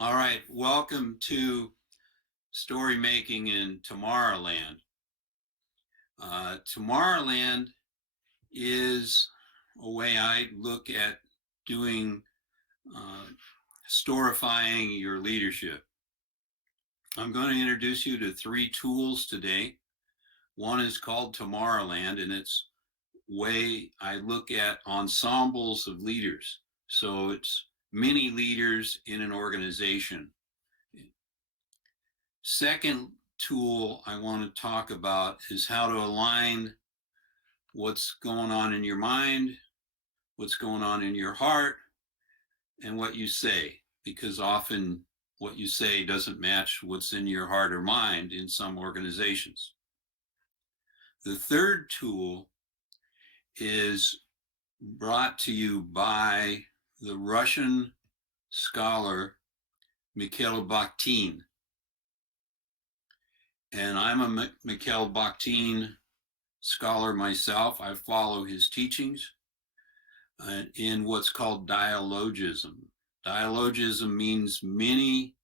All right, welcome to Story Making in Tomorrowland. Tomorrowland is a way I look at doing storifying your leadership. I'm going to introduce you to 3 tools today. One is called Tomorrowland, and it's way I look at ensembles of leaders. So it's many leaders in an organization. Second tool I want to talk about is how to align what's going on in your mind, what's going on in your heart, and what you say, because often what you say doesn't match what's in your heart or mind in some organizations. The third tool is brought to you by the Russian scholar Mikhail Bakhtin. And I'm a Mikhail Bakhtin scholar myself. I follow his teachings in what's called dialogism. Dialogism means many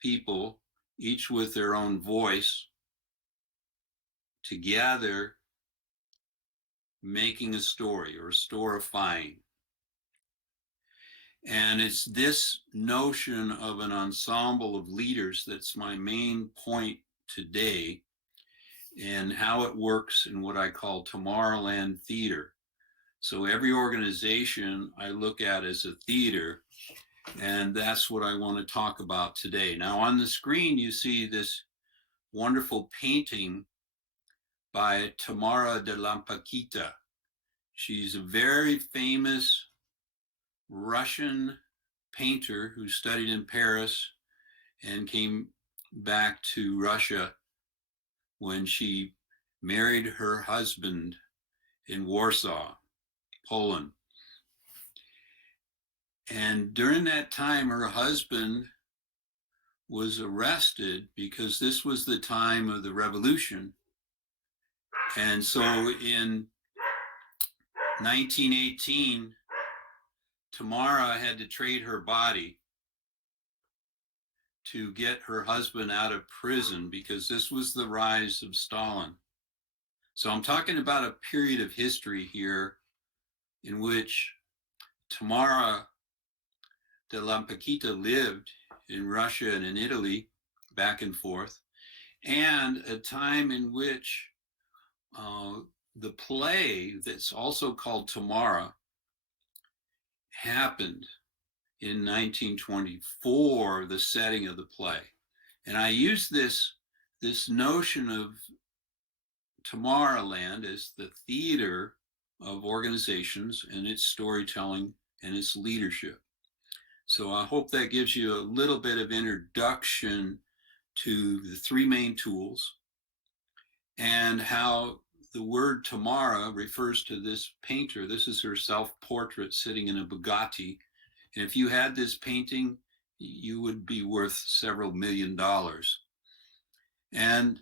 people, each with their own voice, together making a story or storifying. And it's this notion of an ensemble of leaders that's my main point today, and how it works in what I call Tomorrowland theater. So every organization I look at as a theater, and that's what I want to talk about today. Now on the screen you see this wonderful painting by Tamara de Lampakita. She's a very famous Russian painter who studied in Paris and came back to Russia when she married her husband in Warsaw, Poland. And during that time, her husband was arrested because this was the time of the revolution. And so in 1918, Tamara had to trade her body to get her husband out of prison because this was the rise of Stalin. So I'm talking about a period of history here in which Tamara de Lampakita lived in Russia and in Italy, back and forth, and a time in which the play that's also called Tamara happened in 1924, the setting of the play. And I use this notion of Tomorrowland as the theater of organizations and its storytelling and its leadership. So I hope that gives you a little bit of introduction to the 3 main tools and how the word Tamara refers to this painter. This is her self-portrait sitting in a Bugatti. And if you had this painting, you would be worth several $1 million. And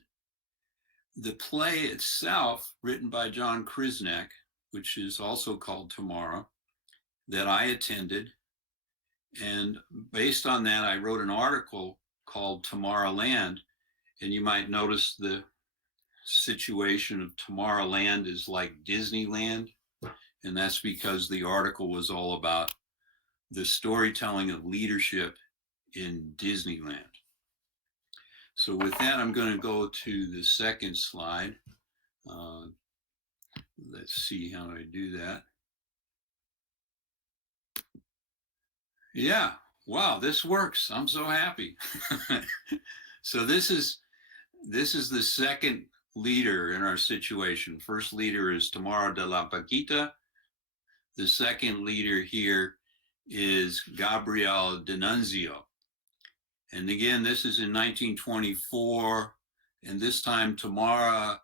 the play itself, written by John Krisnek, which is also called Tamara, that I attended. And based on that, I wrote an article called Tomorrowland. And you might notice the situation of Tomorrowland is like Disneyland. And that's because the article was all about the storytelling of leadership in Disneyland. So with that, I'm going to go to the second slide. Let's see how I do that. Yeah, wow, this works. I'm so happy. So this is the second leader in our situation. First leader is Tamara de Lampakita. The second leader here is Gabriele D'Annunzio. And again, this is in 1924, and this time Tamara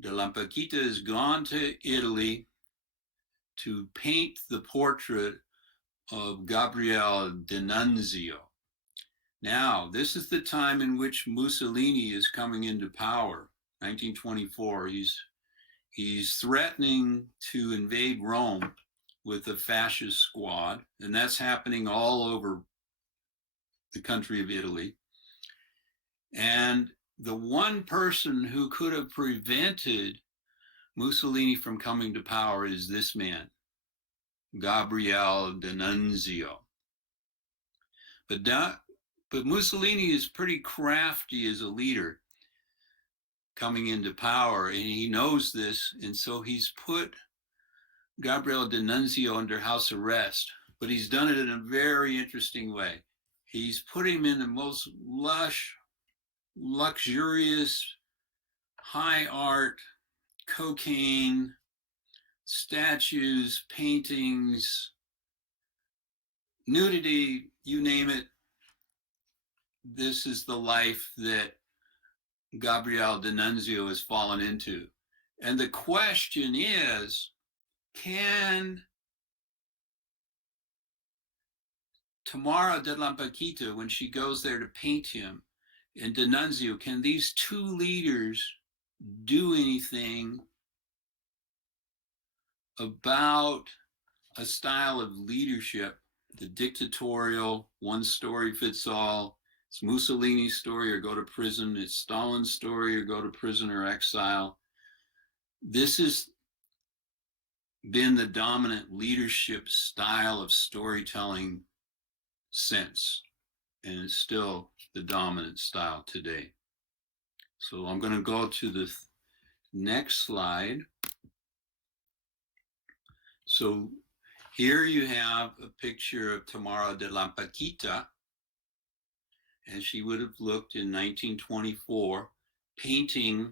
de Lampakita has gone to Italy to paint the portrait of Gabriele D'Annunzio. Now, this is the time in which Mussolini is coming into power. 1924, he's threatening to invade Rome with a fascist squad, and that's happening all over the country of Italy. And the one person who could have prevented Mussolini from coming to power is this man, Gabriele D'Annunzio. But Mussolini is pretty crafty as a leader coming into power, and he knows this, and so he's put Gabriele D'Annunzio under house arrest, but he's done it in a very interesting way. He's put him in the most lush, luxurious, high art, cocaine, statues, paintings, nudity, you name it. This is the life that Gabriele D'Annunzio has fallen into. And the question is, can Tamara de Lampaquita, when she goes there to paint him, and D'Annunzio, can these two leaders do anything about a style of leadership, the dictatorial, one story fits all? It's Mussolini's story or go to prison. It's Stalin's story or go to prison or exile. This has been the dominant leadership style of storytelling since, and it's still the dominant style today. So I'm going to go to the next slide. So here you have a picture of Tamara de Lampaquita, and she would have looked in 1924 painting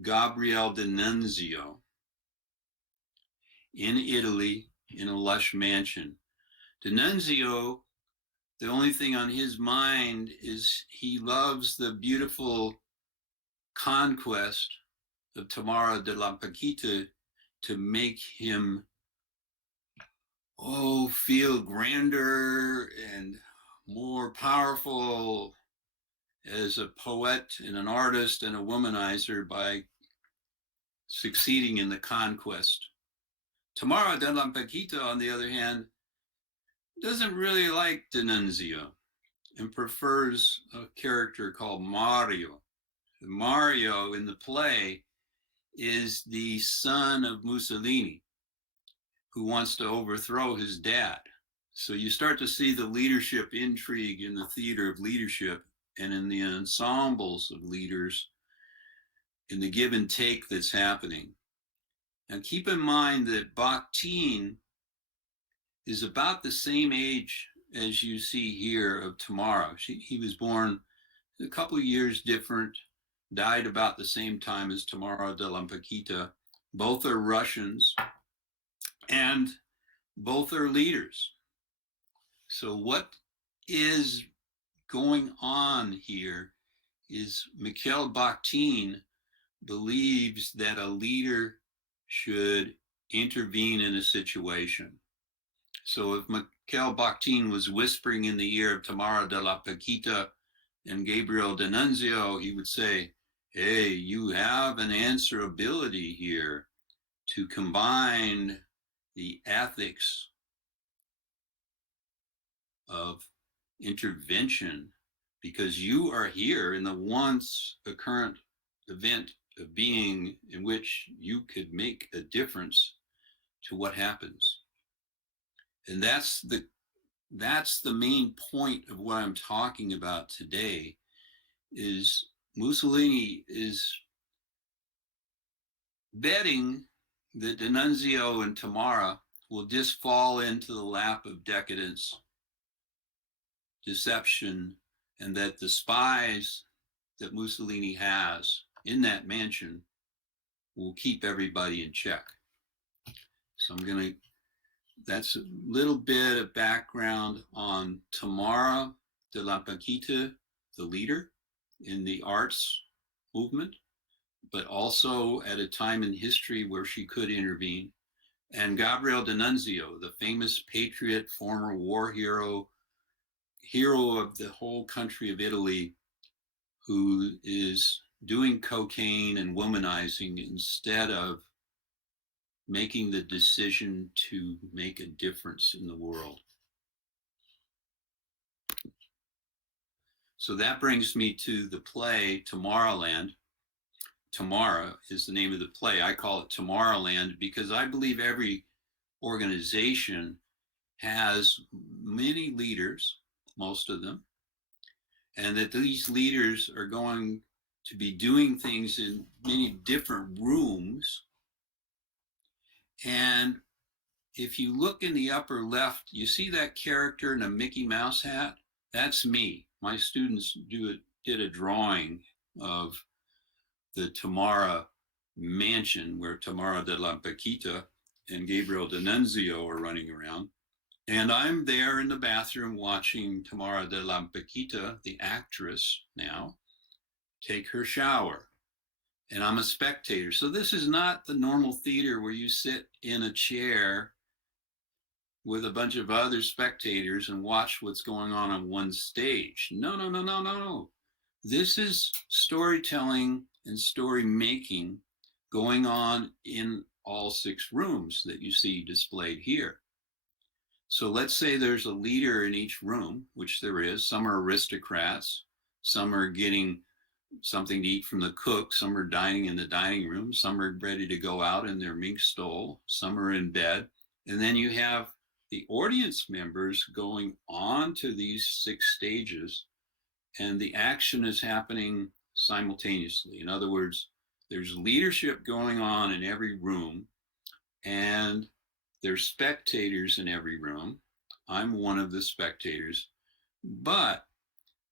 Gabriele D'Annunzio in Italy in a lush mansion. D'Annunzio, the only thing on his mind is he loves the beautiful conquest of Tamara de Lampaquita to make him feel grander and more powerful as a poet and an artist and a womanizer by succeeding in the conquest. Tamara de Lampaquita, on the other hand, doesn't really like D'Annunzio and prefers a character called Mario. Mario in the play is the son of Mussolini, who wants to overthrow his dad. So you start to see the leadership intrigue in the theater of leadership and in the ensembles of leaders, in the give and take that's happening. Now keep in mind that Bakhtin is about the same age as you see here of Tamara. He was born a couple of years different, died about the same time as Tamara de Lampaquita. Both are Russians, and both are leaders. So what is going on here is Mikhail Bakhtin believes that a leader should intervene in a situation. So if Mikhail Bakhtin was whispering in the ear of Tamara de Lampaquita and Gabriele D'Annunzio, he would say, hey, you have an answerability here to combine the ethics of intervention, because you are here in the once occurrent event of being in which you could make a difference to what happens. And that's the main point of what I'm talking about today, is Mussolini is betting that D'Annunzio and Tamara will just fall into the lap of decadence, deception, and that the spies that Mussolini has in that mansion will keep everybody in check. So that's a little bit of background on Tamara de Lampaquita, the leader in the arts movement, but also at a time in history where she could intervene. And Gabriele D'Annunzio, the famous patriot, former war hero. hero of the whole country of Italy who is doing cocaine and womanizing instead of making the decision to make a difference in the world. So that brings me to the play Tomorrowland. Tomorrow is the name of the play. I call it Tomorrowland because I believe every organization has many leaders, most of them, and that these leaders are going to be doing things in many different rooms. And if you look in the upper left, you see that character in a Mickey Mouse hat? That's me. My students did a drawing of the Tamara mansion where Tamara de la Paquita and Gabriel D'Annunzio are running around. And I'm there in the bathroom watching Tamara de la Paquita, the actress now, take her shower. And I'm a spectator. So this is not the normal theater where you sit in a chair with a bunch of other spectators and watch what's going on one stage. No, no, no, no, no, no. This is storytelling and story making going on in all 6 rooms that you see displayed here. So let's say there's a leader in each room, which there is. Some are aristocrats, some are getting something to eat from the cook, some are dining in the dining room, some are ready to go out in their mink stole, some are in bed. And then you have the audience members going on to these 6 stages, and the action is happening simultaneously. In other words, there's leadership going on in every room, and there's spectators in every room. I'm one of the spectators, but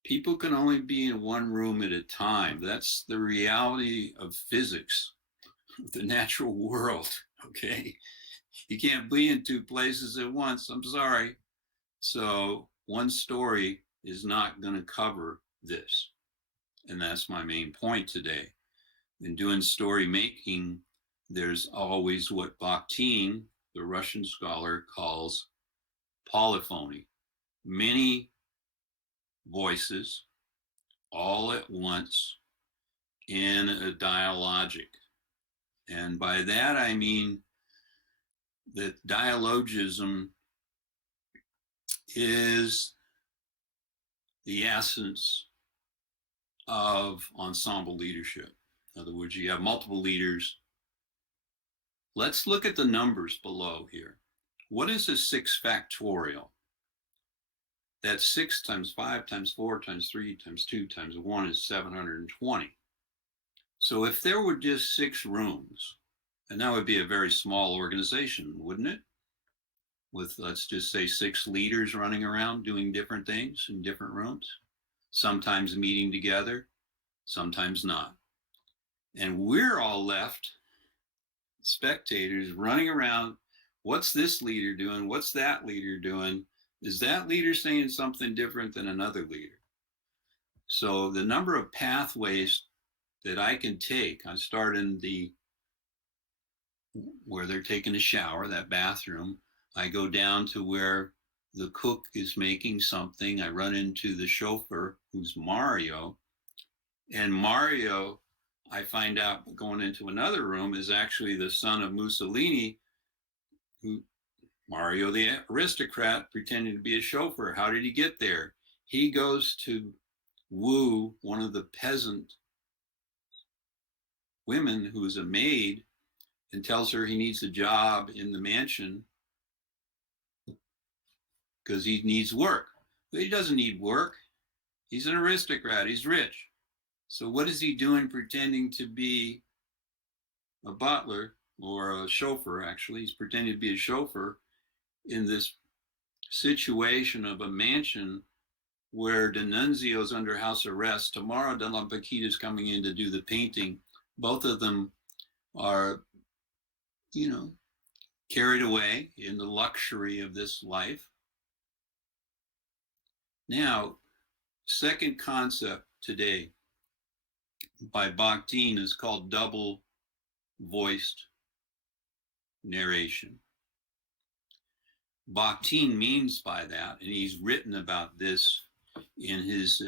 people can only be in one room at a time. That's the reality of physics, the natural world, okay? You can't be in 2 places at once, I'm sorry. So one story is not gonna cover this. And that's my main point today. In doing story making, there's always what Bakhtin, the Russian scholar, calls polyphony. Many voices all at once in a dialogic. And by that I mean that dialogism is the essence of ensemble leadership. In other words, you have multiple leaders. Let's look at the numbers below here. What is a 6 factorial? That's 6 times 5 times 4 times 3 times 2 times 1 is 720. So if there were just 6 rooms, and that would be a very small organization, wouldn't it? With, let's just say, 6 leaders running around doing different things in different rooms, sometimes meeting together, sometimes not. And we're all left, spectators, running around. What's this leader doing? What's that leader doing? Is that leader saying something different than another leader? So the number of pathways that I can take, I start in where they're taking a shower, that bathroom. I go down to where the cook is making something. I run into the chauffeur, who's Mario. And Mario, I find out going into another room, is actually the son of Mussolini, who Mario the aristocrat pretending to be a chauffeur. How did he get there? He goes to woo one of the peasant women who is a maid and tells her he needs a job in the mansion because he needs work. But he doesn't need work. He's an aristocrat. He's rich. So what is he doing pretending to be a butler or a chauffeur? Actually, he's pretending to be a chauffeur in this situation of a mansion where D'Annunzio's under house arrest. Tamara de la Paquita is coming in to do the painting. Both of them are, carried away in the luxury of this life. Now, second concept today by Bakhtin is called double voiced narration. Bakhtin means by that, and he's written about this in his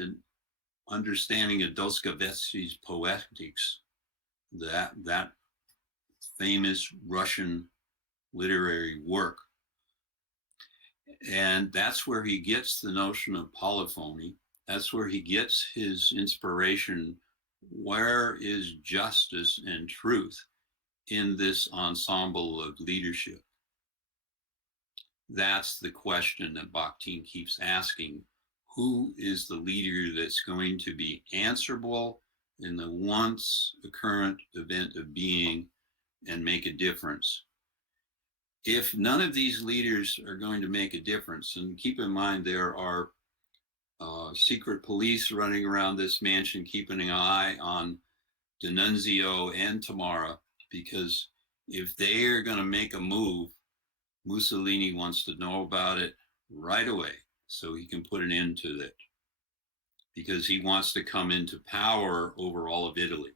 understanding of Dostoevsky's Poetics, that famous Russian literary work. And that's where he gets the notion of polyphony. That's where he gets his inspiration. Where is justice and truth in this ensemble of leadership? That's the question that Bakhtin keeps asking. Who is the leader that's going to be answerable in the once occurrent event of being and make a difference? If none of these leaders are going to make a difference, and keep in mind there are secret police running around this mansion keeping an eye on D'Annunzio and Tamara, because if they are going to make a move, Mussolini wants to know about it right away so he can put an end to it, because he wants to come into power over all of Italy.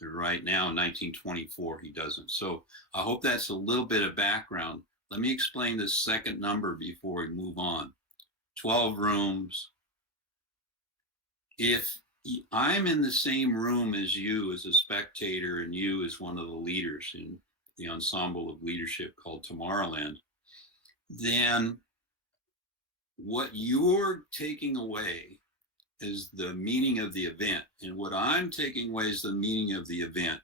Right now, in 1924, he doesn't. So I hope that's a little bit of background. Let me explain this second number before we move on. 12 rooms. If I'm in the same room as you as a spectator and you as one of the leaders in the ensemble of leadership called Tomorrowland, then what you're taking away is the meaning of the event, and what I'm taking away is the meaning of the event,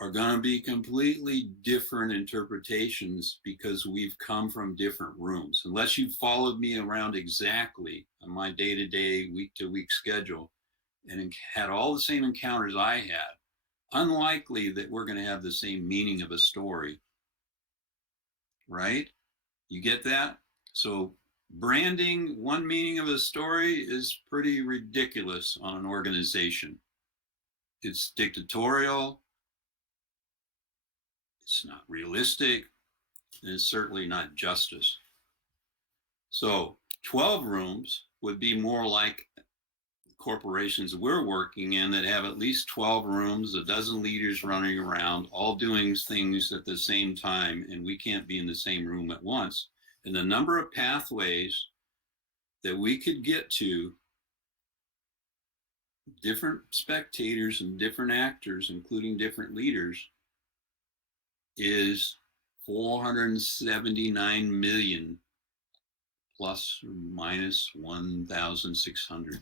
are going to be completely different interpretations because we've come from different rooms. Unless you followed me around exactly on my day-to-day, week-to-week schedule and had all the same encounters I had, unlikely that we're going to have the same meaning of a story, right? You get that? So branding one meaning of a story is pretty ridiculous on an organization. It's dictatorial, it's not realistic, and it's certainly not justice. So 12 rooms would be more like corporations we're working in that have at least 12 rooms, a dozen leaders running around, all doing things at the same time, and we can't be in the same room at once. And the number of pathways that we could get to, different spectators and different actors, including different leaders, is 479 million plus or minus 1,600.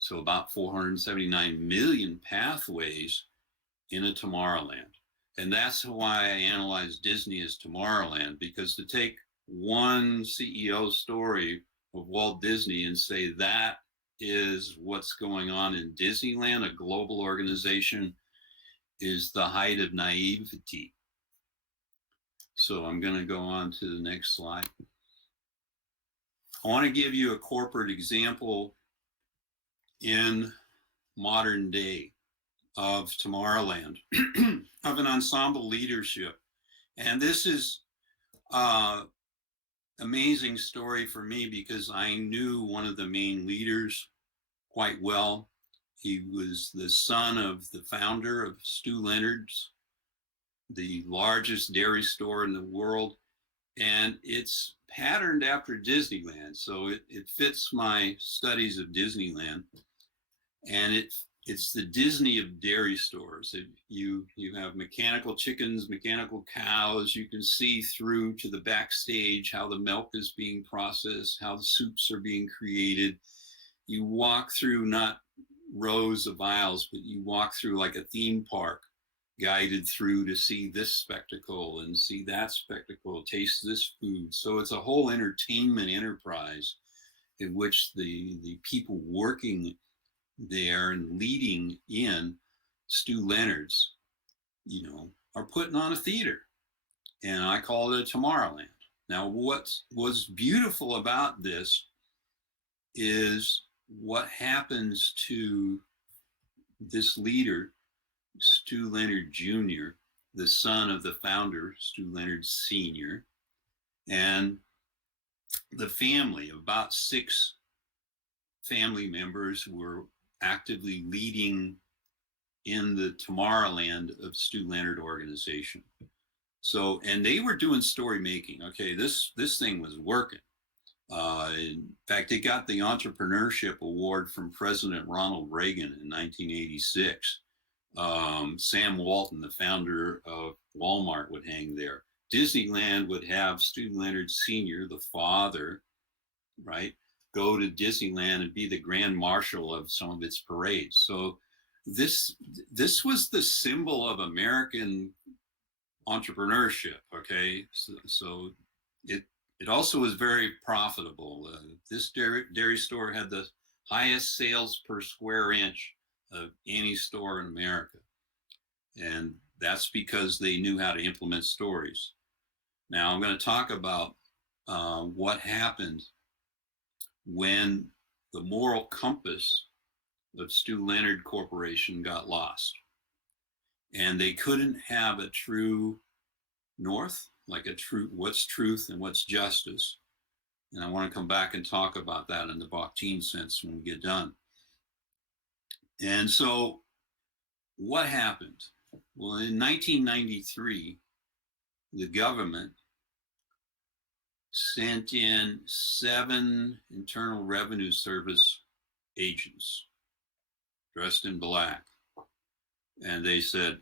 So about 479 million pathways in a Tomorrowland. And that's why I analyze Disney as Tomorrowland, because to take one CEO story of Walt Disney and say that is what's going on in Disneyland, a global organization, is the height of naivety. So I'm going to go on to the next slide. I want to give you a corporate example in modern day of Tomorrowland, of an ensemble leadership. And this is amazing story for me because I knew one of the main leaders quite well. He was the son of the founder of Stu Leonard's, the largest dairy store in the world. And it's patterned after Disneyland. So it fits my studies of Disneyland. And it's the Disney of dairy stores. You have mechanical chickens, mechanical cows. You can see through to the backstage how the milk is being processed, how the soups are being created. You walk through not rows of aisles, but you walk through like a theme park, guided through to see this spectacle and see that spectacle, taste this food. So it's a whole entertainment enterprise in which the people working there and leading in Stu Leonard's, are putting on a theater. And I call it a Tomorrowland. Now, what was beautiful about this is what happens to this leader, Stu Leonard Jr., the son of the founder, Stu Leonard Sr., and the family, about 6 family members were actively leading in the Tomorrowland of Stu Leonard organization. So, and they were doing story making. Okay, this thing was working. In fact, it got the Entrepreneurship Award from President Ronald Reagan in 1986. Sam Walton, the founder of Walmart, would hang there. Disneyland would have Stu Leonard Sr., the father, right, go to Disneyland and be the grand marshal of some of its parades. So this was the symbol of American entrepreneurship. Okay, so it also was very profitable. This dairy store had the highest sales per square inch of any store in America, and that's because they knew how to implement stories. Now I'm going to talk about what happened when the moral compass of Stu Leonard Corporation got lost, and they couldn't have a true north, like a true what's truth and what's justice. And I want to come back and talk about that in the Bakhtin sense when we get done. And so what happened? Well, in 1993, the government sent in 7 Internal Revenue Service agents dressed in black. And they said,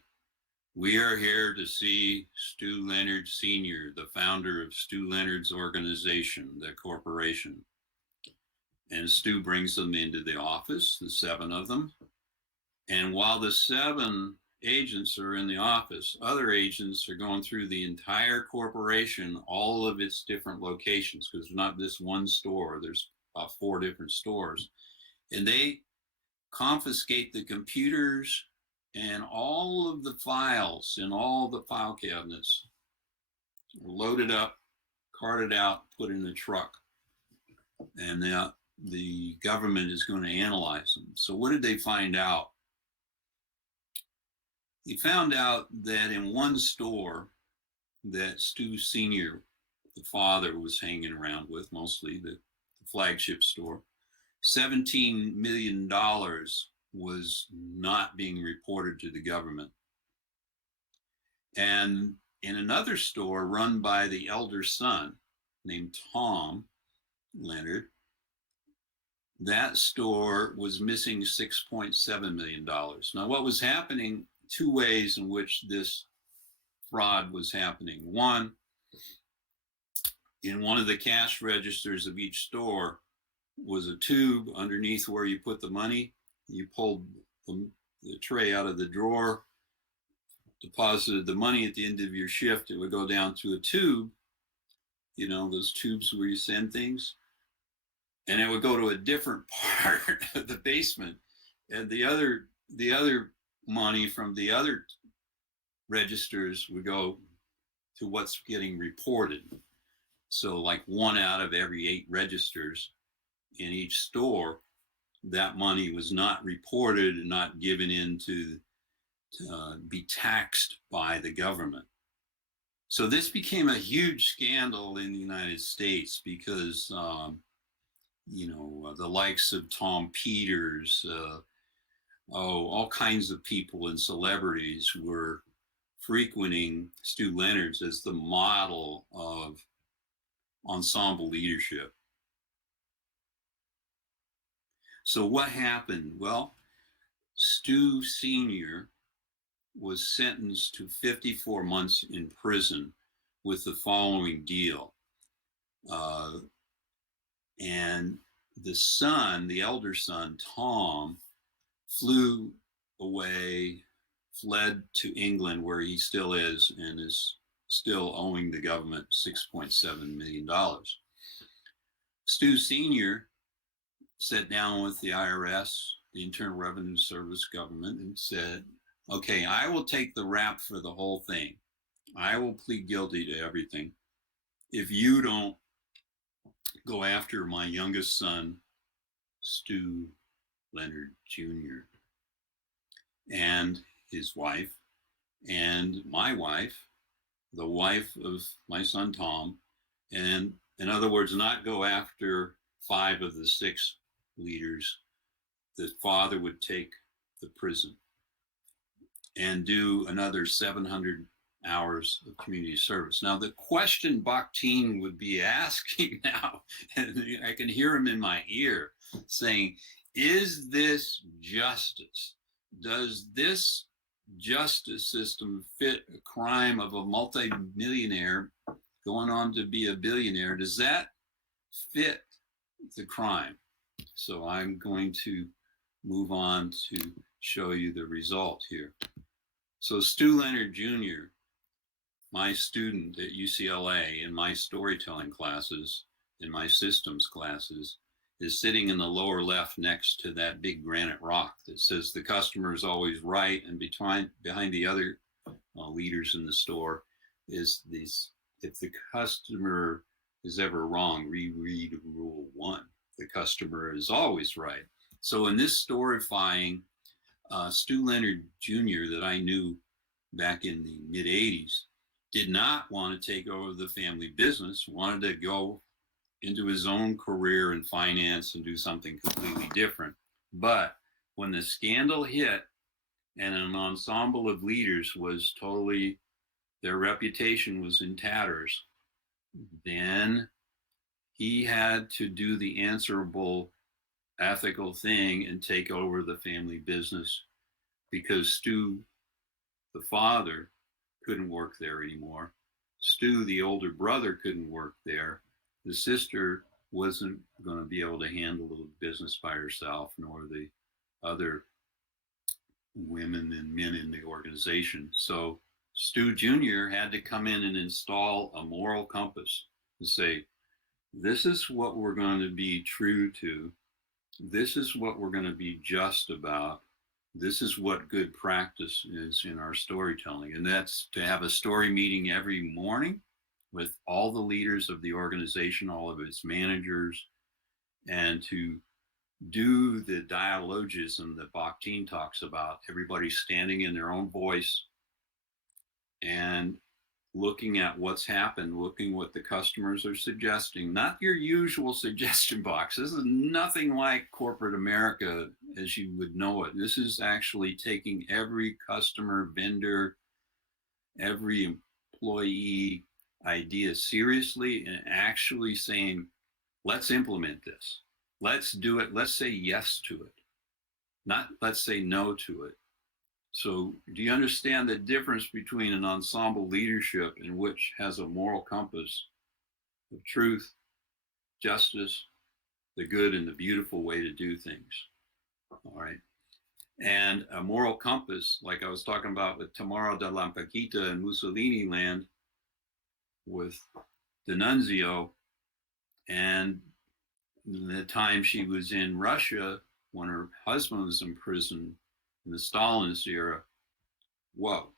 "We are here to see Stu Leonard Sr., the founder of Stu Leonard's organization, the corporation." And Stu brings them into the office, the 7 of them. And while the 7 agents are in the office, other agents are going through the entire corporation, all of its different locations, because there's not this one store, there's about 4 different stores. And they confiscate the computers and all of the files in all the file cabinets, loaded up, carted out, put in a truck. And the government is going to analyze them. So what did they find out? They found out that in one store that Stu Sr., the father, was hanging around with, mostly the flagship store, $17 million was not being reported to the government. And in another store run by the elder son named Tom Leonard, that store was missing $6.7 million. Now, what was happening, 2 ways in which this fraud was happening. One, in one of the cash registers of each store was a tube underneath where you put the money. You pulled the tray out of the drawer, deposited the money at the end of your shift. It would go down to a tube, you know, those tubes where you send things, and it would go to a different part of the basement. And the other money from the other registers would go to what's getting reported. So like 1 out of every 8 registers in each store, that money was not reported and not given in to be taxed by the government. So this became a huge scandal in the United States because, you know, the likes of Tom Peters, all kinds of people and celebrities were frequenting Stu Leonard's as the model of ensemble leadership. So what happened? Well, Stu Sr. was sentenced to 54 months in prison with the following deal. And the son, the elder son, Tom, flew away, fled to England, where he still is, and is still owing the government $6.7 million. Stu Sr. sat down with the IRS, the Internal Revenue Service government, and said, "Okay, I will take the rap for the whole thing. I will plead guilty to everything if you don't go after my youngest son, Stu Leonard Jr., and his wife, and my wife, the wife of my son Tom, and in other words, not go after 5 of the 6 leaders. The father would take the prison, and do another 700 hours of community service. Now, the question Bakhtin would be asking now, and I can hear him in my ear saying, is this justice? Does this justice system fit a crime of a multimillionaire going on to be a billionaire? Does that fit the crime? So I'm going to move on to show you the result here. So Stu Leonard Jr., my student at UCLA in my storytelling classes, in my systems classes, is sitting in the lower left next to that big granite rock that says the customer is always right, and behind the other leaders in the store is this: if the customer is ever wrong, reread rule 1. The customer is always right. So in this storifying, Stu Leonard Jr. that I knew back in the mid 80s did not want to take over the family business, wanted to go into his own career in finance and do something completely different. But when the scandal hit and an ensemble of leaders was totally, their reputation was in tatters, then he had to do the answerable ethical thing and take over the family business, because Stu, the father, couldn't work there anymore. Stu, the older brother, couldn't work there. The sister wasn't going to be able to handle the business by herself, nor the other women and men in the organization. So Stu Jr. had to come in and install a moral compass and say, this is what we're going to be true to. This is what we're going to be just about. This is what good practice is in our storytelling. And that's to have a story meeting every morning with all the leaders of the organization, all of its managers, and to do the dialogism that Bakhtin talks about, everybody standing in their own voice and looking at what's happened, looking what the customers are suggesting, not your usual suggestion box. This is nothing like corporate America as you would know it. This is actually taking every customer, vendor, every employee idea seriously and actually saying, let's implement this. Let's do it. Let's say yes to it, not let's say no to it. So do you understand the difference between an ensemble leadership in which has a moral compass of truth, justice, the good and the beautiful way to do things? All right. And a moral compass, like I was talking about with Tamara da Lampaquita in Mussolini land with D'Annunzio, and the time she was in Russia when her husband was in prison in the Stalinist era. Whoa,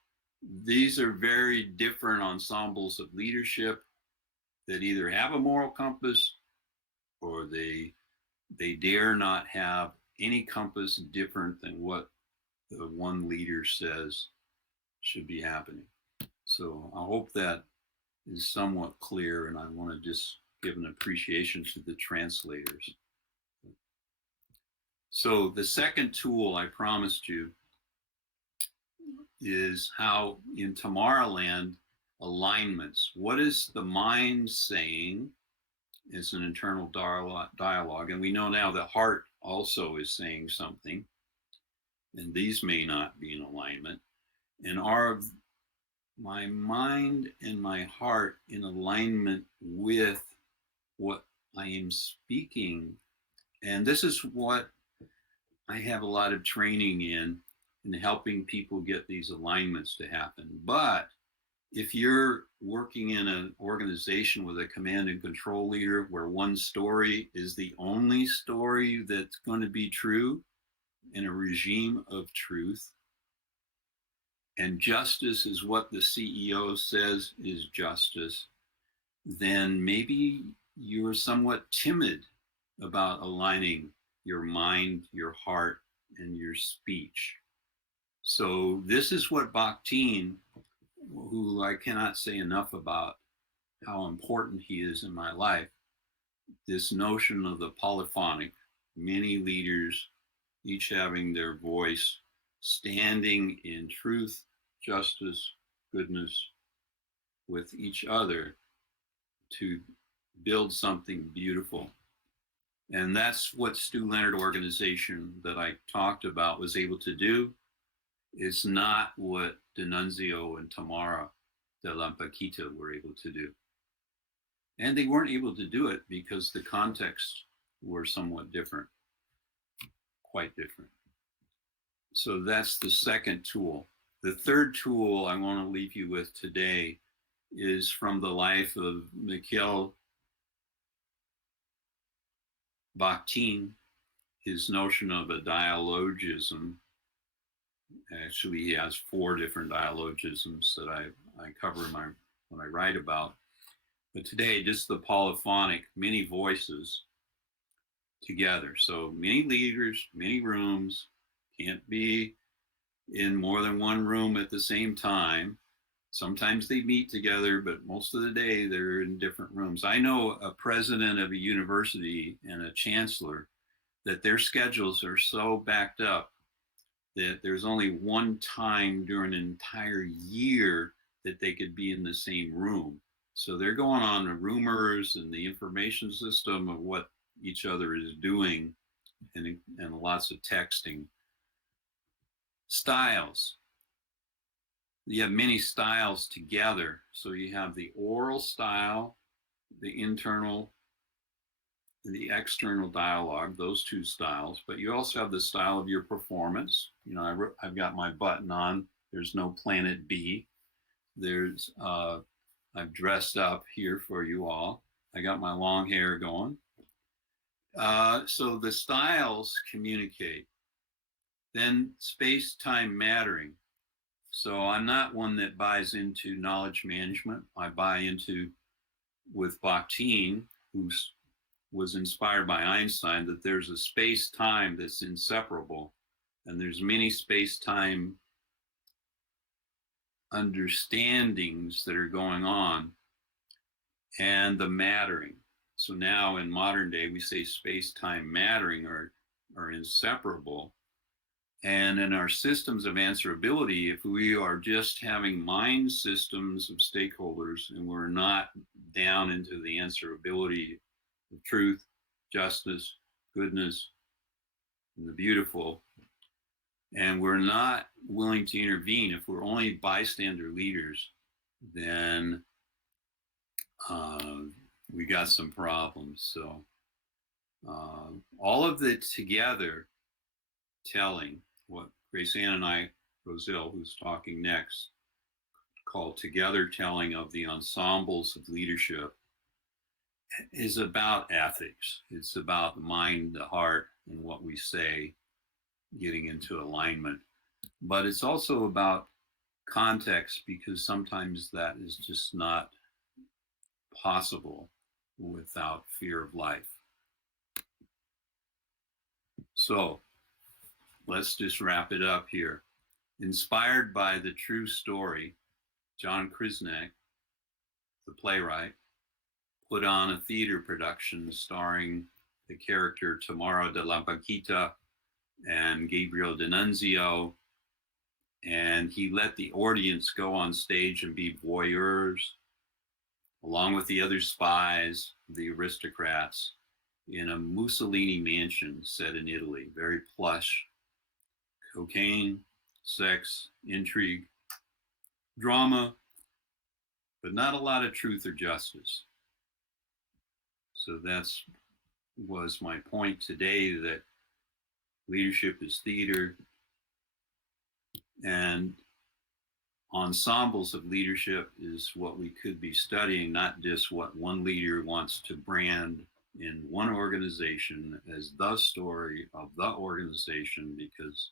these are very different ensembles of leadership that either have a moral compass or they dare not have any compass different than what the one leader says should be happening. So I hope that is somewhat clear, and I want to just give an appreciation to the translators. So the second tool I promised you is how in Tomorrowland, alignments. What is the mind saying is an internal dialogue. And we know now the heart also is saying something, and these may not be in alignment. And are my mind and my heart in alignment with what I am speaking? And this is what I have a lot of training in helping people get these alignments to happen. But if you're working in an organization with a command and control leader where one story is the only story that's going to be true in a regime of truth, and justice is what the CEO says is justice, then maybe you're somewhat timid about aligning your mind, your heart, and your speech. So this is what Bakhtin, who I cannot say enough about how important he is in my life, this notion of the polyphonic, many leaders, each having their voice, standing in truth, justice, goodness, with each other to build something beautiful. And that's what Stu Leonard organization that I talked about was able to do. It's not what D'Annunzio and Tamara de Lampaquita were able to do. And they weren't able to do it because the contexts were somewhat different, quite different. So that's the second tool. The third tool I want to leave you with today is from the life of Mikhail Bakhtin, his notion of a dialogism. Actually, he has 4 different dialogisms that I cover when I write about. But today, just the polyphonic, many voices together. So many leaders, many rooms, can't be in more than one room at the same time. Sometimes they meet together, but most of the day they're in different rooms. I know a president of a university and a chancellor that their schedules are so backed up that there's only one time during an entire year that they could be in the same room. So they're going on the rumors and the information system of what each other is doing, and lots of texting. Styles. You have many styles together. So you have the oral style, the internal, the external dialogue, those 2 styles, but you also have the style of your performance. You know, I've got my button on. There's no Planet B. There's, I've dressed up here for you all. I got my long hair going. So the styles communicate. Then space-time mattering. So I'm not one that buys into knowledge management. I buy into, with Bakhtin, who was inspired by Einstein, that there's a space-time that's inseparable, and there's many space-time understandings that are going on, and the mattering. So now in modern day, we say space-time mattering are inseparable. And in our systems of answerability, if we are just having mind systems of stakeholders and we're not down into the answerability of truth, justice, goodness, and the beautiful, and we're not willing to intervene, if we're only bystander leaders, then we got some problems. So all of the together telling, what Grace Ann and I, Rosile, who's talking next, call together telling of the ensembles of leadership, is about ethics. It's about the mind, the heart, and what we say, getting into alignment. But it's also about context, because sometimes that is just not possible without fear of life. So let's just wrap it up here. Inspired by the true story, John Krishnak, the playwright, put on a theater production starring the character Tamara de Lampaquita and Gabriel D'Annunzio, and he let the audience go on stage and be voyeurs, along with the other spies, the aristocrats, in a Mussolini mansion set in Italy, very plush. Cocaine, sex, intrigue, drama, but not a lot of truth or justice. So that's was my point today, that leadership is theater, and ensembles of leadership is what we could be studying, not just what one leader wants to brand in one organization as the story of the organization, because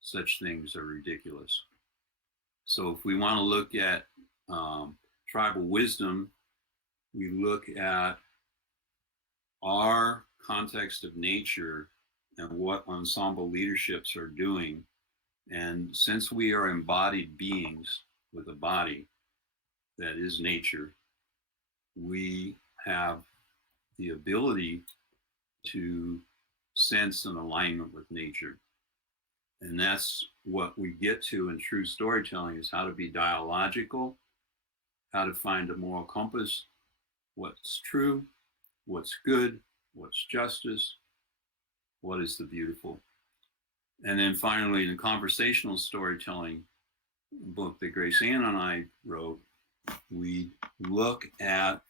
such things are ridiculous. So if we want to look at tribal wisdom, we look at our context of nature and what ensemble leaderships are doing. And since we are embodied beings with a body that is nature, we have the ability to sense an alignment with nature. And that's what we get to in true storytelling, is how to be dialogical, how to find a moral compass, what's true, what's good, what's justice, what is the beautiful. And then finally, the conversational storytelling book that Grace Ann and I wrote, we look at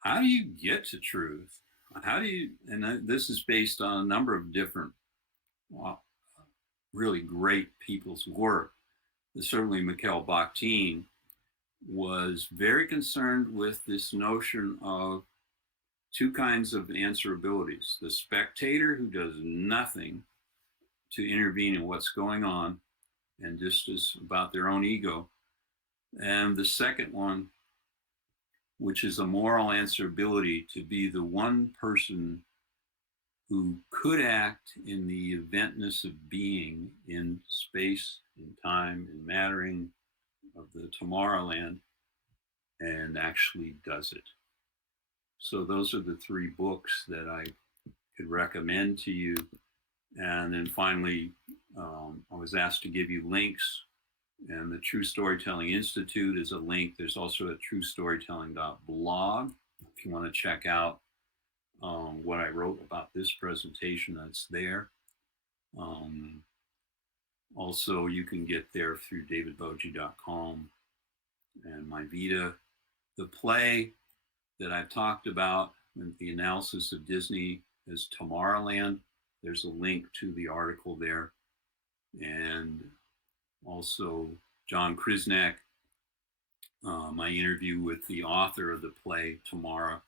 how do you get to truth? How do you, and this is based on a number of different really great people's work. Certainly Mikhail Bakhtin was very concerned with this notion of two kinds of answerabilities. The spectator who does nothing to intervene in what's going on and just is about their own ego. And the second one, which is a moral answerability to be the one person who could act in the eventness of being in space, in time, in mattering of the Tomorrowland, and actually does it. So those are the three books that I could recommend to you. And then finally, I was asked to give you links, and the True Storytelling Institute is a link. There's also a truestorytelling.blog. If you want to check out what I wrote about this presentation, that's there. Also, you can get there through davidboje.com and my Vita. The play that I've talked about, the analysis of Disney as Tomorrowland, there's a link to the article there. And also John Krisnak, my interview with the author of the play Tomorrow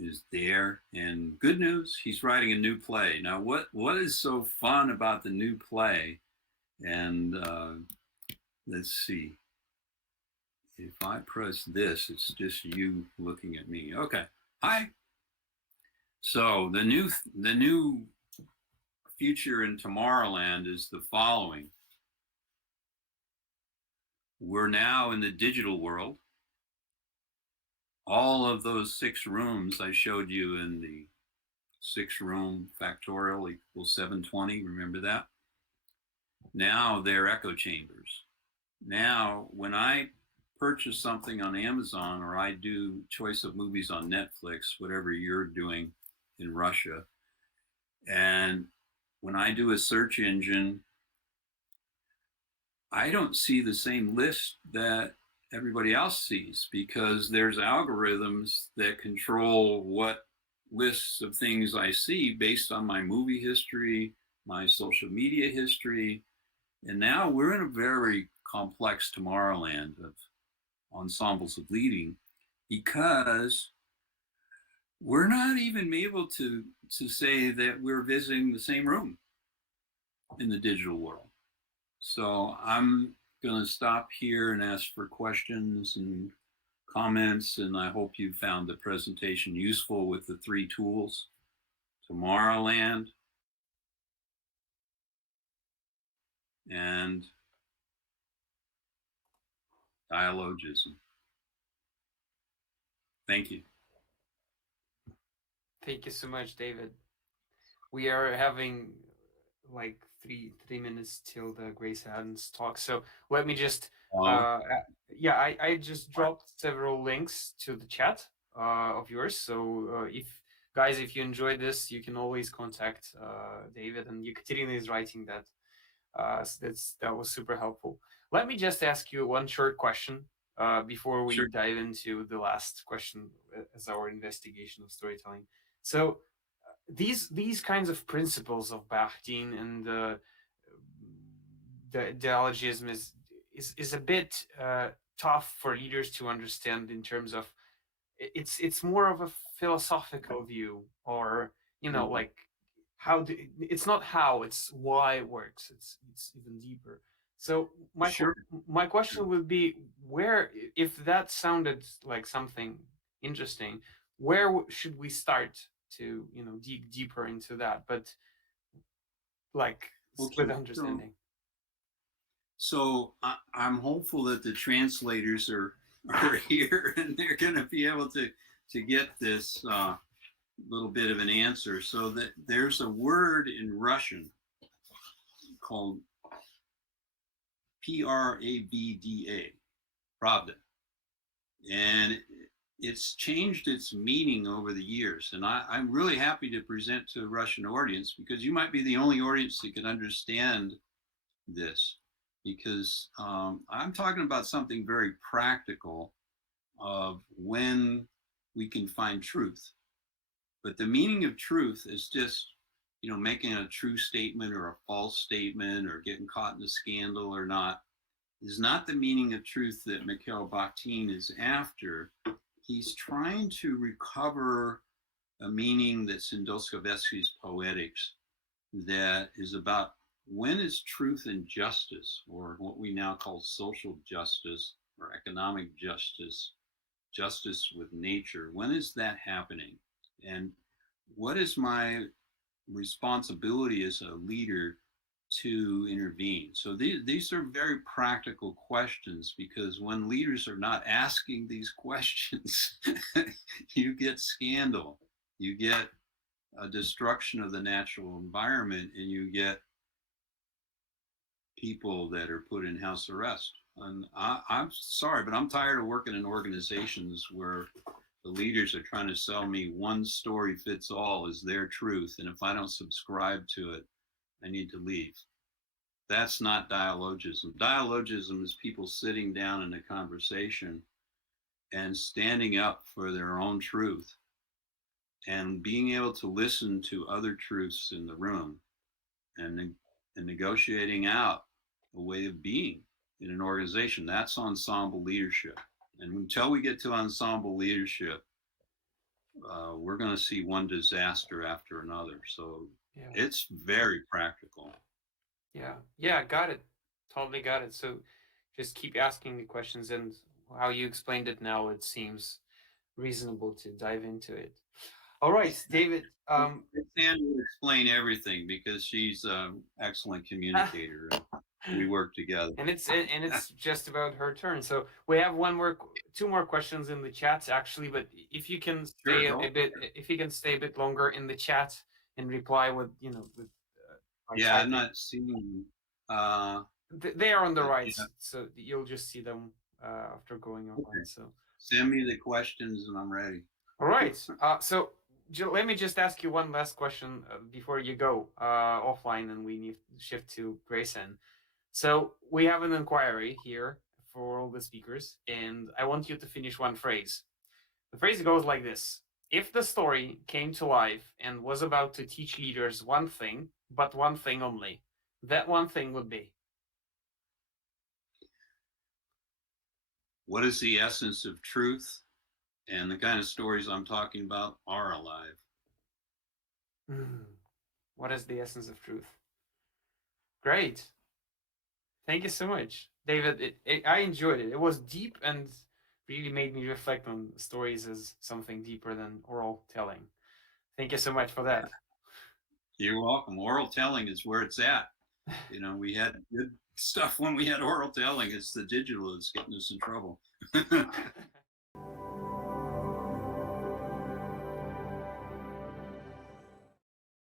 is there. And good news, he's writing a new play. Now, what is so fun about the new play? And let's see. If I press this, it's just you looking at me. Okay, hi. So the new future in Tomorrowland is the following. We're now in the digital world. All of those 6 rooms I showed you in the 6-room factorial equals 720, remember that? Now they're echo chambers. Now, when I purchase something on Amazon, or I do choice of movies on Netflix, whatever you're doing in Russia, and when I do a search engine, I don't see the same list that everybody else sees, because there's algorithms that control what lists of things I see based on my movie history, my social media history. And now we're in a very complex Tomorrowland of ensembles of leading, because we're not even able to say that we're visiting the same room in the digital world. So I'm going to stop here and ask for questions and comments, and I hope you found the presentation useful with the 3 tools: Tomorrowland and dialogism. Thank you. Thank you so much, David. We are having like three minutes till the Grace Adams talk. So let me just, I just dropped several links to the chat of yours. So if you enjoyed this, you can always contact David, and Ekaterina is writing that. So that was super helpful. Let me just ask you one short question before we dive into the last question as our investigation of storytelling. So these kinds of principles of Bakhtin and the dialogism is a bit tough for leaders to understand, in terms of it's more of a philosophical view, or like it's not how, it's why it works. It's even deeper. So my question would be, where, if that sounded like something interesting, where should we start to dig deeper into that, but like split understanding? So I'm hopeful that the translators are here and they're going to be able to get this little bit of an answer. So that there's a word in Russian called Pravda, Pravda. And it's changed its meaning over the years. And I'm really happy to present to a Russian audience, because you might be the only audience that can understand this, because I'm talking about something very practical of when we can find truth. But the meaning of truth is just, making a true statement or a false statement or getting caught in a scandal or not, is not the meaning of truth that Mikhail Bakhtin is after. He's trying to recover a meaning that's in Dostoevsky's Poetics, that is about when is truth and justice, or what we now call social justice or economic justice, justice with nature, when is that happening? And what is my responsibility as a leader to intervene? So these are very practical questions, because when leaders are not asking these questions, you get scandal, you get a destruction of the natural environment, and you get people that are put in house arrest. And I'm sorry, but I'm tired of working in organizations where the leaders are trying to sell me one story fits all as their truth. And if I don't subscribe to it, I need to leave. That's not dialogism. Dialogism is people sitting down in a conversation and standing up for their own truth and being able to listen to other truths in the room, and negotiating out a way of being in an organization. That's ensemble leadership. And until we get to ensemble leadership, we're going to see one disaster after another. So Yeah. it's very practical. Yeah, got it. Totally got it. So just keep asking the questions, and how you explained it now, it seems reasonable to dive into it. All right, David. Sandra will explain everything, because she's an excellent communicator. And we work together. And it's just about her turn. So we have two more questions in the chat actually, but if you can stay a bit longer in the chat and reply with yeah, typing. I'm not seeing. They are on the right, so you'll just see them after going online. Okay. So send me the questions and I'm ready. All right. So let me just ask you one last question before you go offline, and we need to shift to Grayson. So we have an inquiry here for all the speakers, and I want you to finish one phrase. The phrase goes like this: if the story came to life and was about to teach leaders one thing, but one thing only, that one thing would be? What is the essence of truth? And the kind of stories I'm talking about are alive. What is the essence of truth? Great. Thank you so much, David. I enjoyed it. It was deep and really made me reflect on stories as something deeper than oral telling. Thank you so much for that. You're welcome. Oral telling is where it's at. We had good stuff when we had oral telling. It's the digital that's getting us in trouble.